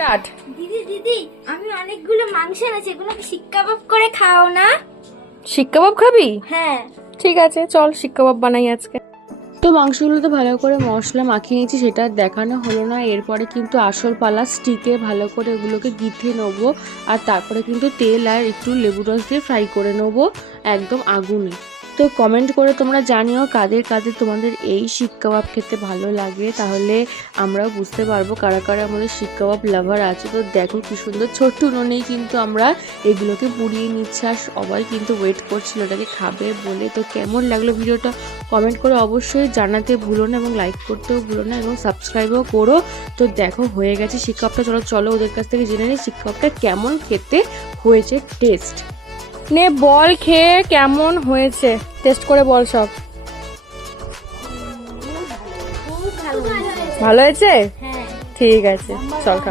Start. দিদি দিদি, আমি অনেকগুলো মাংস এনেছি, এগুলো শিক কাবাব করে খাও না? শিক কাবাব খাবি? হ্যাঁ। ঠিক আছে, চল শিক কাবাব বানাই আজকে। তো মাংসগুলো তো ভালো করে মশলা মাখিয়ে নিয়েছি, সেটা দেখানো হলো না। এরপরে কিন্তু আসল পালা, স্টিকে ভালো করে এগুলোকে গিঁথে নেবো, আর তারপরে কিন্তু তেল আর একটু লেবু রস দিয়ে ফ্রাই করে নেবো একদম আগুনে। তো কমেন্ট করে তোমরা জানিও কাদের কাদের তোমাদের এই শিক কাবাব খেতে ভালো লাগে, তাহলে আমরাও বুঝতে পারবো কারা কারা আমাদের শিক কাবাব লাভার আছে। তো দেখো কি সুন্দর ছোট্ট উনুনেই কিন্তু আমরা এগুলোকে পুড়িয়ে নিচ্ছি, আর সবাই কিন্তু ওয়েট করছিল এটাকে খাবে বলে। তো কেমন লাগলো ভিডিওটা কমেন্ট করে অবশ্যই জানাতে ভুলো না, এবং লাইক করতেও ভুলো না, এবং সাবস্ক্রাইবও করো। তো দেখো হয়ে গেছে শিক কাবাবটা। চলো ওদের কাছ থেকে জেনে নিই শিক কাবাবটা কেমন খেতে হয়েছে, টেস্ট নে বল, খেয়ে কেমন হয়েছে টেস্ট করে বল সব। খুব ভালো হয়েছে। ভালো হয়েছে? হ্যাঁ। ঠিক আছে, চল খা।